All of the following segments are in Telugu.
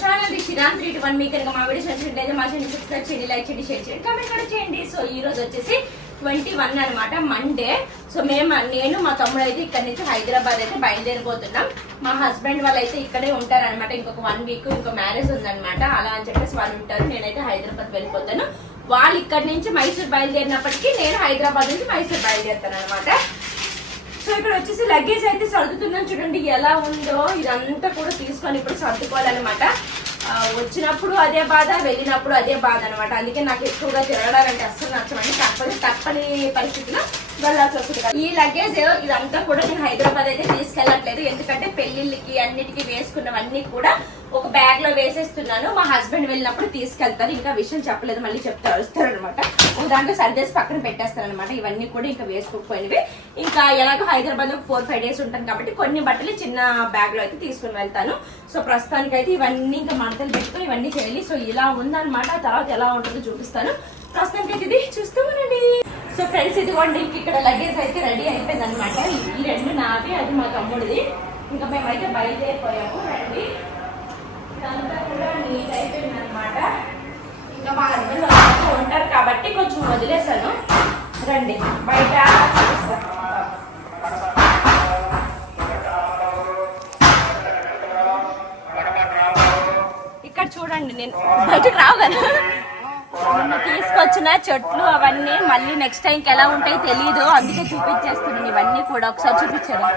చాలా ఛానల్ శ్రీరామ్ త్రీ వన్ మీకు కనుక మా వీడియోస్ నచ్చినట్లయితే మా ఛానల్ సబ్స్క్రైబ్ చేయండి లైక్ చేయండి షేర్ చేయండి కామెంట్ కూడా చేయండి. సో ఈ రోజు వచ్చేసి ట్వంటీ వన్ అనమాట మండే సో మేము నేను మా తమ్ముడు అయితే ఇక్కడ నుంచి హైదరాబాద్ అయితే బయలుదేరిపోతున్నాం. మా హస్బెండ్ వాళ్ళు అయితే ఇక్కడే ఉంటారనమాట ఇంకొక వన్ వీక్ ఇంకో మ్యారేజ్ ఉందనమాట అలా అని చెప్పేసి వాళ్ళు ఉంటారు. నేనైతే హైదరాబాద్ వెళ్ళిపోతాను. వాళ్ళు ఇక్కడ నుంచి మైసూర్ బయలుదేరినప్పటికీ నేను హైదరాబాద్ నుంచి మైసూర్ బయలుదేరుతాను అనమాట సో ఇక్కడ వచ్చేసి లగేజ్ అయితే సర్దుతున్నాను చూడండి ఎలా ఉందో ఇదంతా కూడా తీసుకొని ఇప్పుడు సర్దుకోవాలన్నమాట. వచ్చినప్పుడు అదే బాధ వెళ్ళినప్పుడు అదే బాధ అనమాట అందుకే నాకు ఎక్కువగా తిరగడాలంటే అస్సలు నచ్చమని తప్పని తప్పని పరిస్థితిలో వెళ్ళాల్సి వస్తుంది ఈ లగేజ్ ఇదంతా కూడా నేను హైదరాబాద్ అయితే తీసుకెళ్ళట్లేదు. ఎందుకంటే పెళ్ళిళ్ళకి అన్నిటికీ వేసుకున్నవన్నీ కూడా ఒక బ్యాగ్లో వేసేస్తున్నాను. మా హస్బెండ్ వెళ్ళినప్పుడు తీసుకెళ్తారు. ఇంకా విషయం చెప్పలేదు మళ్ళీ చెప్తా వస్తారు అనమాట దాంట్లో సర్దేసి పక్కన పెట్టేస్తాను అనమాట ఇవన్నీ కూడా ఇంకా వేసుకోకపోయినవి. ఇంకా ఎలాగో హైదరాబాద్లో ఫోర్ ఫైవ్ డేస్ ఉంటాను కాబట్టి కొన్ని బట్టలు చిన్న బ్యాగ్లో అయితే తీసుకుని వెళ్తాను. సో ప్రస్తుతానికి అయితే ఇవన్నీ ఇంకా మడతలు పెట్టుకుని ఇవన్నీ చేయాలి. సో ఇలా ఉందన్నమాట. తర్వాత ఎలా ఉంటుందో చూపిస్తాను. ప్రస్తుతానికి అయితే ఇది. చూస్తూ ఉండండి ఫ్రెండ్స్ ఇదిగోండి ఇక్కడ లగేజ్ అయితే రెడీ అయిపోయింది అనమాట ఈ రెండు నావి అది మా తమ్ముడిది. ఇంకా మేమైతే బయలుదేరిపోయాము రండి. ఇదంతా కూడా నీట్ అయిపోయింది అనమాట ఇంకా మా హస్బెండ్ ఉంటారు కాబట్టి కొంచెం వదిలేసాను రండి బయట ఇక్కడ చూడండి నేను బయటకు రావు కదా తీసుకొచ్చిన చెట్లు అవన్నీ మళ్ళీ నెక్స్ట్ టైంకి ఎలా ఉంటాయో తెలియదు అందుకే చూపించేస్తున్నాను. ఇవన్నీ కూడా ఒకసారి చూపించారు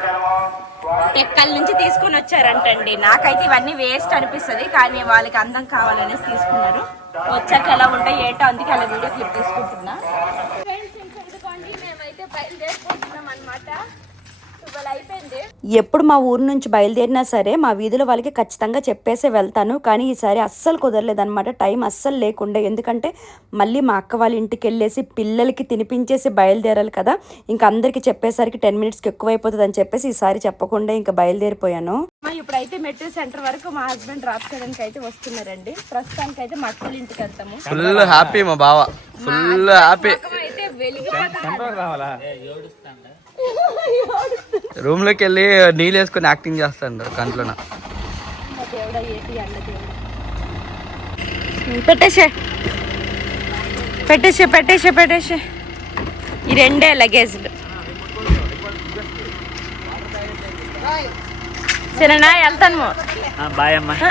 ఎక్కడి నుంచి తీసుకుని వచ్చారంటండి. నాకైతే ఇవన్నీ వేస్ట్ అనిపిస్తుంది కానీ వాళ్ళకి అందం కావాలనేసి తీసుకున్నారు. వచ్చాక ఎలా ఉంటాయి ఏంటో అందుకే అలా వీడియో క్లిప్ తీసుకుంటున్నా మేమైతే బయలుదేరిపోతున్నాం అనమాట అయిపోయింది ఎప్పుడు మా ఊరు నుంచి బయలుదేరినా సరే మా వీధిలో వాళ్ళకి ఖచ్చితంగా చెప్పేసే వెళ్తాను. కానీ ఈసారి అస్సలు కుదరలేదన్నమాట. టైం అస్సలు లేకుండే. ఎందుకంటే మళ్ళీ మా అక్క వాళ్ళ ఇంటికి వెళ్ళేసి పిల్లలకి తినిపించేసి బయలుదేరాలి కదా. ఇంకా అందరికీ చెప్పేసరికి టెన్ మినిట్స్కి ఎక్కువైపోతుంది అని చెప్పేసి ఈసారి చెప్పకుండా ఇంకా బయలుదేరిపోయాను. మా ఇప్పుడైతే మెట్రో సెంటర్ వరకు మా హస్బెండ్ డ్రాప్ చేయడానికి అయితే వస్తున్నారండి. ప్రస్తుతానికి అయితే మా అక్కల ఇంటికి వెళ్తాము. ఫుల్ హ్యాపీ మా బావ. Full happy. అయితే రూమ్లోకి వెళ్ళి నీళ్ళు వేసుకొని యాక్టింగ్ చేస్తాడు అన్న దేవుడా పెట్టేసే. పెట్టేసే పెట్టేసే పెట్టేసే. ఈ రెండే లగేజ్లు. సరేనా వెళ్తాను బాయ్ అమ్మా.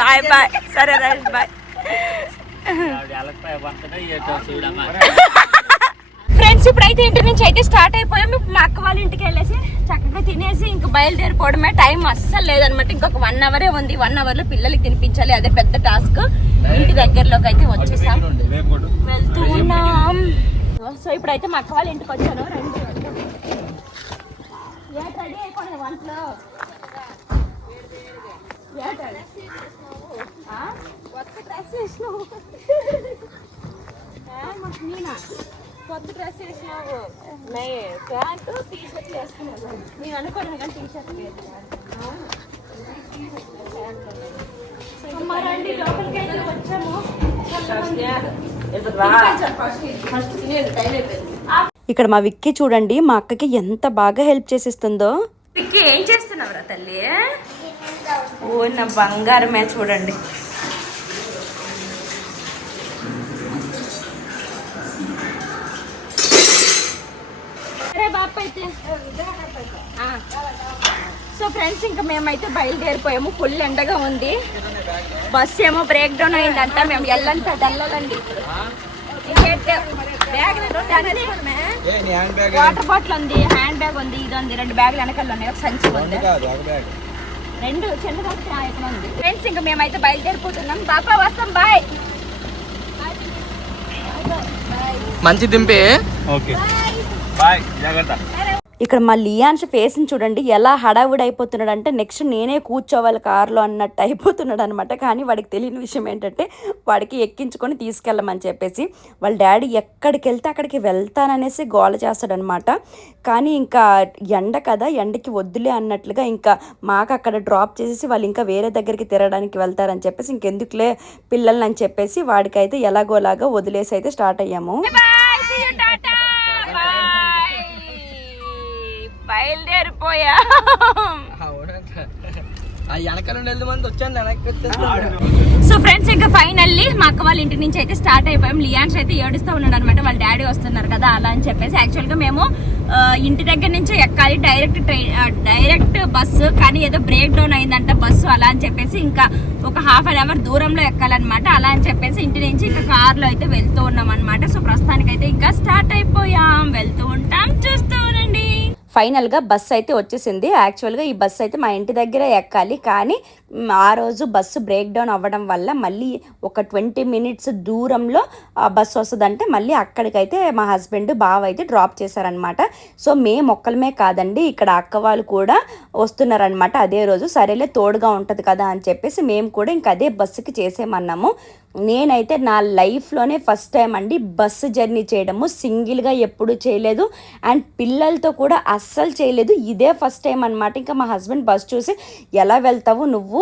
Bye bye. సరే రైట్ బాయ్. చూడమ్మా. ఫ్రెండ్స్ ఇప్పుడైతే ఇంటి నుంచి అయితే స్టార్ట్ అయిపోయాం. ఇప్పుడు మా అక్క వాళ్ళ ఇంటికి వెళ్ళేసి చక్కగా తినేసి ఇంక బయలుదేరిపోవడమే టైం అస్సలు లేదనమాట. ఇంకొక వన్ అవరే ఉంది. వన్ అవర్లో పిల్లలకి తినిపించాలి. అదే పెద్ద టాస్క్. ఇంటి దగ్గరలోకి అయితే వచ్చేసాం. వెళ్తూ ఉన్నాం. సో ఇప్పుడైతే మా అక్క వాళ్ళ ఇంటికి వచ్చాను. రెండు. రెడీ వంటలో డ్రెస్ వేసినావు. కొత్త డ్రెస్ వేసినావు. నే ప్యాంటు టీ షర్ట్ వేసుకున్నాను నేను అనుకోను కానీ టీ షర్ట్ రండి లోపలికి అయితే వచ్చాము. ఫస్ట్ తినేది టైం అయిపోయింది. ఇక్కడ మా విక్కీ చూడండి మా అక్కకి ఎంత బాగా హెల్ప్ చేసిస్తుందో. విక్కీ ఏం చేస్తున్నావురా తల్లి? ఓ నా బంగారమే చూడండి. అయితే. సో ఫ్రెండ్స్ ఇంకా మేమైతే బయలుదేరిపోయాము. ఫుల్ ఎండగా ఉంది. బస్ ఏమో బ్రేక్ డౌన్ అయిందంట. మేము వెళ్ళంత వెళ్ళాలండి వాటర్ బాటిల్ ఉంది హ్యాండ్ బ్యాగ్ ఉంది ఇది ఉంది రెండు బ్యాగులు వెనకాల ఉన్నాయి. ఒక సంచి ఉంది. రెండు చిన్న బాటిల్ ఉంది. ఫ్రెండ్స్ ఇంకా మేమైతే బయలుదేరిపోతున్నాం. బాపా వస్తాం. బాయ్. మంచి దింపి. ఓకే. బాయ్ జాగ్రత్త. ఇక్కడ మా లియాన్స్ ఫేస్ని చూడండి ఎలా హడావుడి అయిపోతున్నాడు అంటే నెక్స్ట్ నేనే కూర్చోవాలి కారులో అన్నట్టు అయిపోతున్నాడు అనమాట కానీ వాడికి తెలియని విషయం ఏంటంటే వాడికి ఎక్కించుకొని తీసుకెళ్ళమని చెప్పేసి వాళ్ళ డాడీ ఎక్కడికి వెళ్తే అక్కడికి వెళ్తాననేసి గోల చేస్తాడనమాట. కానీ ఇంకా ఎండ కదా ఎండకి వద్దులే అన్నట్లుగా ఇంకా మాకు అక్కడ డ్రాప్ చేసేసి వాళ్ళు ఇంకా వేరే దగ్గరికి తిరగడానికి వెళ్తారని చెప్పేసి ఇంకెందుకులే పిల్లల్ని అని చెప్పేసి వాడికైతే ఎలాగోలాగా వదిలేసి అయితే స్టార్ట్ అయ్యాము bye see you tata bye బయలుదేరిపోయా. So friends ఇంకా ఫైనల్లీ మా అక్క వాళ్ళ ఇంటి నుంచి అయితే స్టార్ట్ అయిపోయాం. లియాన్స్ అయితే ఏడుస్తూ ఉన్నాడు అనమాట వాళ్ళ డాడీ వస్తున్నారు కదా అలా అని చెప్పేసి. యాక్చువల్గా మేము ఇంటి దగ్గర నుంచి ఎక్కాలి డైరెక్ట్ ట్రైన్ డైరెక్ట్ బస్సు కానీ ఏదో బ్రేక్ డౌన్ అయిందంట బస్సు అలా అని చెప్పేసి. ఇంకా ఒక హాఫ్ అన్ అవర్ దూరంలో ఎక్కాలన్నమాట అలా అని చెప్పేసి ఇంటి నుంచి ఇంకా కార్లో అయితే వెళ్తూ ఉన్నాం అనమాట సో ప్రస్తుతానికైతే ఇంకా స్టార్ట్ అయిపోయాం. వెళ్తూ ఉంటాం చూస్తూ ఉండండి. ఫైనల్గా బస్సు అయితే వచ్చేసింది. యాక్చువల్గా ఈ బస్సు అయితే మా ఇంటి దగ్గర ఎక్కాలి. కానీ ఆ రోజు బస్సు బ్రేక్ డౌన్ అవ్వడం వల్ల మళ్ళీ ఒక ట్వంటీ మినిట్స్ దూరంలో ఆ బస్సు వస్తుందంటే మళ్ళీ అక్కడికైతే మా హస్బెండ్ బావ అయితే డ్రాప్ చేశారనమాట సో మేము ఒక్కలమే కాదండి ఇక్కడ అక్క వాళ్ళు కూడా వస్తున్నారనమాట అదే రోజు సరేలే తోడుగా ఉంటుంది కదా అని చెప్పేసి మేము కూడా ఇంక అదే బస్సుకి చేసేమన్నాము నేనైతే నా లైఫ్లోనే ఫస్ట్ టైం అండి బస్సు జర్నీ చేయడము. సింగిల్గా ఎప్పుడు చేయలేదు. అండ్ పిల్లలతో కూడా అస్సలు చేయలేదు. ఇదే ఫస్ట్ టైం అనమాట ఇంకా మా హస్బెండ్ బస్ చూసి ఎలా వెళ్తావు నువ్వు?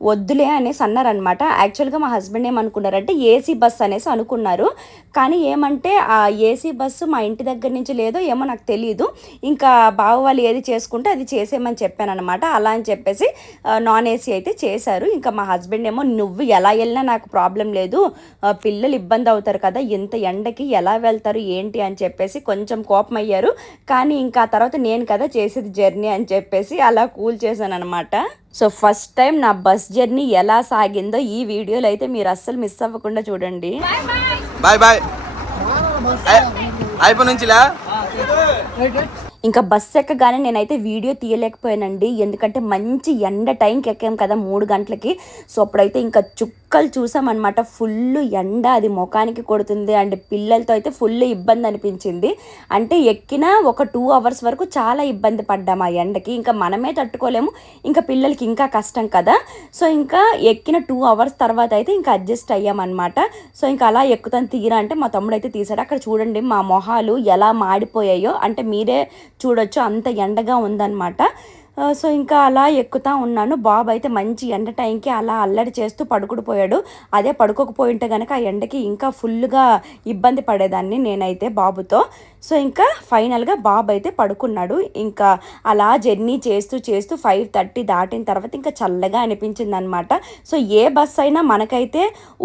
వద్దులే అనేసి అన్నారనమాట యాక్చువల్గా మా హస్బెండ్ ఏమనుకున్నారంటే ఏసీ బస్ అనేసి అనుకున్నారు. కానీ ఏమంటే ఆ ఏసీ బస్సు మా ఇంటి దగ్గర నుంచి లేదో ఏమో నాకు తెలియదు ఇంకా బావ వాళ్ళు ఏది చేసుకుంటే అది చేసేయమని చెప్పానమాట అలా అని చెప్పేసి నాన్ ఏసీ అయితే చేశారు. ఇంకా మా హస్బెండ్ ఏమో నువ్వు ఎలా వెళ్ళినా నాకు ప్రాబ్లం లేదు. పిల్లలు ఇబ్బంది అవుతారు కదా ఇంత ఎండకి ఎలా వెళ్తారు ఏంటి? అని చెప్పేసి కొంచెం కోపం అయ్యారు కానీ ఇంకా ఆ తర్వాత నేను కదా చేసేది జర్నీ అని చెప్పేసి అలా కూల్ చేశాను అనమాట సో ఫస్ట్ టైం నా బస్ జర్నీ ఎలా సాగిందో ఈ వీడియోలో అయితే మీరు అస్సలు మిస్ అవ్వకుండా చూడండి. Bye bye. అయిపోయి నుంచిలా ఇంకా బస్ ఎక్కగానే నేనైతే వీడియో తీయలేకపోయానండి. ఎందుకంటే మంచి ఎండ టైంకి ఎక్కాం కదా మూడు గంటలకి. సో అప్పుడైతే ఇంకా చుక్కలు చూసామన్నమాట. ఫుల్ ఎండ అది ముఖానికి కొడుతుంది. అండ్ పిల్లలతో అయితే ఫుల్ ఇబ్బంది అనిపించింది. అంటే ఎక్కిన ఒక టూ అవర్స్ వరకు చాలా ఇబ్బంది పడ్డాం ఆ ఎండకి. ఇంకా మనమే తట్టుకోలేము. ఇంకా పిల్లలకి ఇంకా కష్టం కదా. సో ఇంకా ఎక్కిన టూ అవర్స్ తర్వాత అయితే ఇంకా అడ్జస్ట్ అయ్యామన్నమాట. సో ఇంకా అలా ఎక్కుతాను తీరా అంటే మా తమ్ముడు అయితే తీసాడు. అక్కడ చూడండి మా మొహాలు ఎలా మాడిపోయాయో. అంటే మీరే చూడొచ్చు అంత ఎండగా ఉందన్నమాట. సో ఇంకా అలా ఎక్కుతా ఉన్నాను. బాబు అయితే మంచి ఎండ టైంకి అలా అల్లరి చేస్తూ పడుకుడిపోయాడు. అదే పడుకోకపోయింటే కనుక ఆ ఎండకి ఇంకా ఫుల్గా ఇబ్బంది పడేదాన్ని నేనైతే బాబుతో. సో ఇంకా ఫైనల్గా బాబు అయితే పడుకున్నాడు. ఇంకా అలా జర్నీ చేస్తూ చేస్తూ ఫైవ్ థర్టీ దాటిన తర్వాత ఇంకా చల్లగా అనిపించింది అనమాట సో ఏ బస్సు అయినా మనకైతే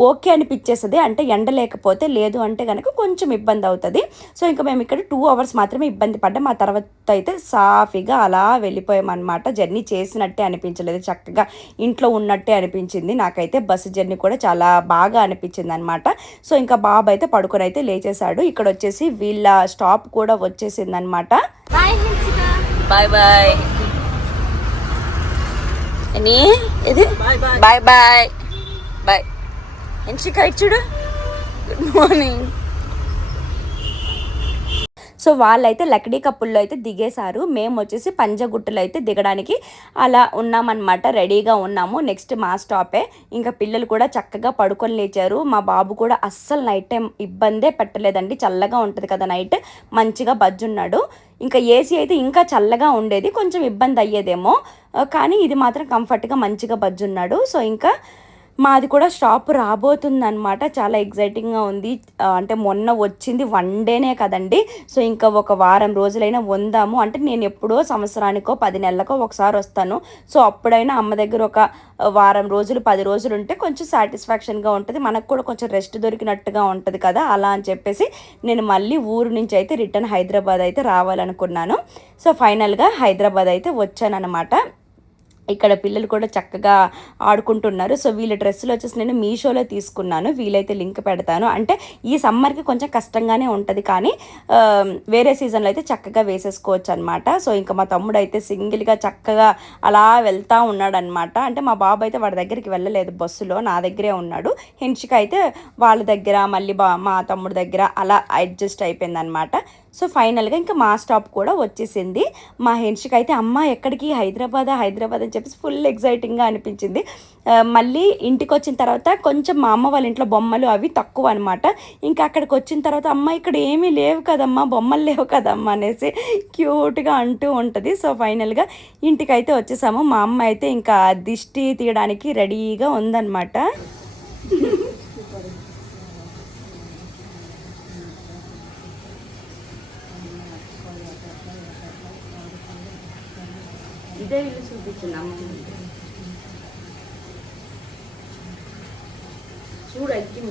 ఓకే అనిపించేస్తుంది. అంటే ఎండ లేకపోతే లేదు అంటే కనుక కొంచెం ఇబ్బంది అవుతుంది. సో ఇంకా మేము ఇక్కడ టూ అవర్స్ మాత్రమే ఇబ్బంది పడ్డాం. ఆ తర్వాత అయితే సాఫీగా అలా వెళ్ళిపోయామన్నమాట జర్నీ చేసినట్టే అనిపించలేదు. చక్కగా ఇంట్లో ఉన్నట్టే అనిపించింది. నాకైతే బస్సు జర్నీ కూడా చాలా బాగా అనిపించింది అనమాట సో ఇంకా బాబు అయితే పడుకొని అయితే లేచేశాడు. ఇక్కడ వచ్చేసి వీళ్ళ స్టాప్ కూడా వచ్చేసింది అనమాట బాయ్ బాయ్. ఇది? Bye bye. బాయ్ ఎంచిక చూడు. గుడ్ మార్నింగ్ సో వాళ్ళైతే లక్డీ కప్పుల్లో అయితే దిగేశారు. మేము వచ్చేసి పంజగుట్టలో అయితే దిగడానికి అలా ఉన్నామన్నమాట. రెడీగా ఉన్నాము. నెక్స్ట్ మా స్టాపే. ఇంకా పిల్లలు కూడా చక్కగా పడుకొని లేచారు. మా బాబు కూడా అస్సలు నైట్ టైం ఇబ్బందే పెట్టలేదండి. చల్లగా ఉంటుంది కదా నైట్. మంచిగా బజ్జున్నాడు. ఇంకా ఏసీ అయితే ఇంకా చల్లగా ఉండేది. కొంచెం ఇబ్బంది అయ్యేదేమో. కానీ ఇది మాత్రం కంఫర్ట్గా మంచిగా బజ్జున్నాడు. సో ఇంకా మాది కూడా షాప్ రాబోతుందనమాట చాలా ఎగ్జైటింగ్గా ఉంది. అంటే మొన్న వచ్చింది వన్ డేనే కదండి. సో ఇంకా ఒక వారం రోజులైనా ఉందాము. అంటే నేను ఎప్పుడో సంవత్సరానికో పది నెలలకో ఒకసారి వస్తాను. సో అప్పుడైనా అమ్మ దగ్గర ఒక వారం రోజులు పది రోజులు ఉంటే కొంచెం సాటిస్ఫాక్షన్గా ఉంటుంది. మనకు కూడా కొంచెం రెస్ట్ దొరికినట్టుగా ఉంటుంది కదా. అలా అని చెప్పేసి నేను మళ్ళీ ఊరు నుంచి అయితే రిటర్న్ హైదరాబాద్ అయితే రావాలనుకున్నాను. సో ఫైనల్గా హైదరాబాద్ అయితే వచ్చానన్నమాట. ఇక్కడ పిల్లలు కూడా చక్కగా ఆడుకుంటున్నారు. సో వీళ్ళ డ్రెస్సులు వచ్చేసి నేను మీషోలో తీసుకున్నాను. వీలైతే లింక్ పెడతాను. అంటే ఈ సమ్మర్కి కొంచెం కష్టంగానే ఉంటుంది. కానీ వేరే సీజన్లో అయితే చక్కగా వేసేసుకోవచ్చు అనమాట సో ఇంకా మా తమ్ముడు అయితే సింగిల్గా చక్కగా అలా వెళ్తూ ఉన్నాడు అనమాట అంటే మా బాబు అయితే వాడి దగ్గరికి వెళ్ళలేదు బస్సులో. నా దగ్గరే ఉన్నాడు. హెన్షిక అయితే వాళ్ళ దగ్గర మళ్ళీ బా మా తమ్ముడు దగ్గర అలా అడ్జస్ట్ అయిపోయింది అనమాట సో ఫైనల్గా ఇంకా మా స్టాప్ కూడా వచ్చేసింది. మా హెన్షిక అయితే అమ్మ ఎక్కడికి? హైదరాబాద్? హైదరాబాద్? అని చెప్పేసి ఫుల్ ఎగ్జైటింగ్గా అనిపించింది. మళ్ళీ ఇంటికి వచ్చిన తర్వాత కొంచెం మా అమ్మ వాళ్ళ ఇంట్లో బొమ్మలు అవి తక్కువ అనమాట ఇంకా అక్కడికి వచ్చిన తర్వాత అమ్మ ఇక్కడ ఏమీ లేవు కదమ్మా బొమ్మలు లేవు కదమ్మా అనేసి క్యూట్గా అంటూ ఉంటుంది. సో ఫైనల్గా ఇంటికి అయితే వచ్చేసాము. మా అమ్మ అయితే ఇంకా దిష్టి తీయడానికి రెడీగా ఉందన్నమాట. ఇదే ఇల్లు చూపించింది అమ్మమ్మ చూడు అక్కి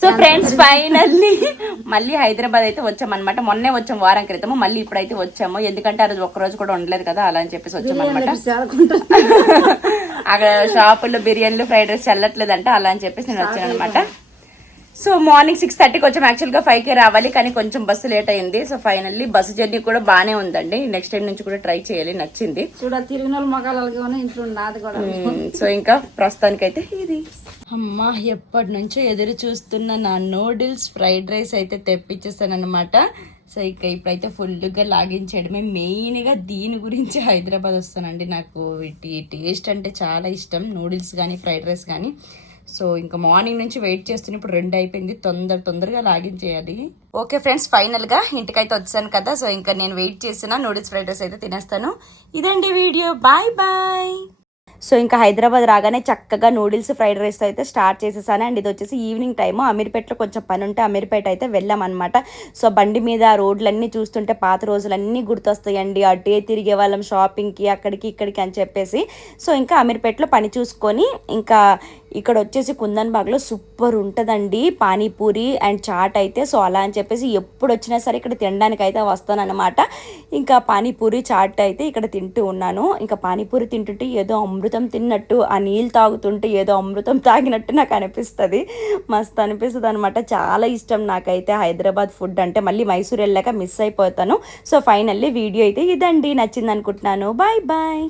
సో ఫ్రెండ్స్ ఫైనల్లీ మళ్ళీ హైదరాబాద్ అయితే వచ్చామన్నమాట. మొన్నే వచ్చాం వారం క్రితము మళ్ళీ ఇప్పుడైతే వచ్చాము. ఎందుకంటే ఆ రోజు ఒక్కరోజు కూడా ఉండలేదు కదా అలా అని చెప్పేసి వచ్చామన్నమాట. అక్కడ షాపుల్లో బిర్యానీలు ఫ్రైడ్ రైస్ చల్లట్లేదంట అలా అని చెప్పేసి నేను వచ్చాను అనమాట సో మార్నింగ్ సిక్స్ థర్టీకి వచ్చాము యాక్చువల్గా ఫైవ్కి రావాలి కానీ కొంచెం బస్సు లేట్ అయింది. సో ఫైనల్లీ బస్సు జర్నీ కూడా బాగానే ఉందండి. నెక్స్ట్ టైం నుంచి కూడా ట్రై చేయాలి నచ్చింది. చూడ తిరిగిన వాళ్ళు మగాళ్ళకి ఇంట్లో నాది కూడా. సో ఇంకా ప్రస్తుతానికైతే ఇది. అమ్మా ఎప్పటి నుంచో ఎదురు చూస్తున్న నా నూడిల్స్ ఫ్రైడ్ రైస్ అయితే తెప్పించేస్తాను అనమాట సో ఇక ఇప్పుడైతే ఫుల్గా లాగించడమే మెయిన్గా దీని గురించి హైదరాబాద్ వస్తానండి. నాకు వీటి టేస్ట్ అంటే చాలా ఇష్టం. నూడిల్స్ కానీ ఫ్రైడ్ రైస్ కానీ. సో ఇంకా మార్నింగ్ నుంచి వెయిట్ చేస్తున్న ఇప్పుడు రెండు అయిపోయింది. తొందర తొందరగా లాగించేయాలి ఓకే ఫ్రెండ్స్ ఫైనల్గా ఇంటికైతే వచ్చాను కదా. సో ఇంకా నేను వెయిట్ చేసిన నూడిల్స్ ఫ్రైడ్ రైస్ అయితే తినేస్తాను. ఇదండి వీడియో. Bye bye. సో ఇంకా హైదరాబాద్ రాగానే చక్కగా నూడిల్స్ ఫ్రైడ్ రైస్ అయితే స్టార్ట్ చేసేసాను. అండ్ ఇది వచ్చేసి ఈవినింగ్ టైము. అమీర్పేటలో కొంచెం పని ఉంటే అమీర్పేట అయితే వెళ్ళామన్నమాట. సో బండి మీద రోడ్లన్నీ చూస్తుంటే పాత రోజులన్నీ గుర్తొస్తాయండి. అటే తిరిగే వాళ్ళం షాపింగ్కి అక్కడికి ఇక్కడికి అని చెప్పేసి. సో ఇంకా అమీర్పేటలో పని చూసుకొని ఇంకా ఇక్కడ వచ్చేసి కుందన్ బాగ్లో సూపర్ ఉంటుందండి పానీపూరి అండ్ చాట్ అయితే. సో అలా అని చెప్పేసి ఎప్పుడు వచ్చినా సరే ఇక్కడ తినడానికి అయితే వస్తానన్నమాట. ఇంకా పానీపూరి చాట్ అయితే ఇక్కడ తింటూ ఉన్నాను. ఇంకా పానీపూరి తింటుంటే ఏదో అమృతం తిన్నట్టు ఆ నీళ్ళు తాగుతుంటే ఏదో అమృతం తాగినట్టు నాకు అనిపిస్తుంది. మస్తు అనిపిస్తుంది అనమాట చాలా ఇష్టం నాకైతే హైదరాబాద్ ఫుడ్ అంటే. మళ్ళీ మైసూర్ వెళ్ళాక మిస్ అయిపోతాను. సో ఫైనల్లీ వీడియో అయితే ఇదండి. నచ్చింది అనుకుంటున్నాను బాయ్ బాయ్.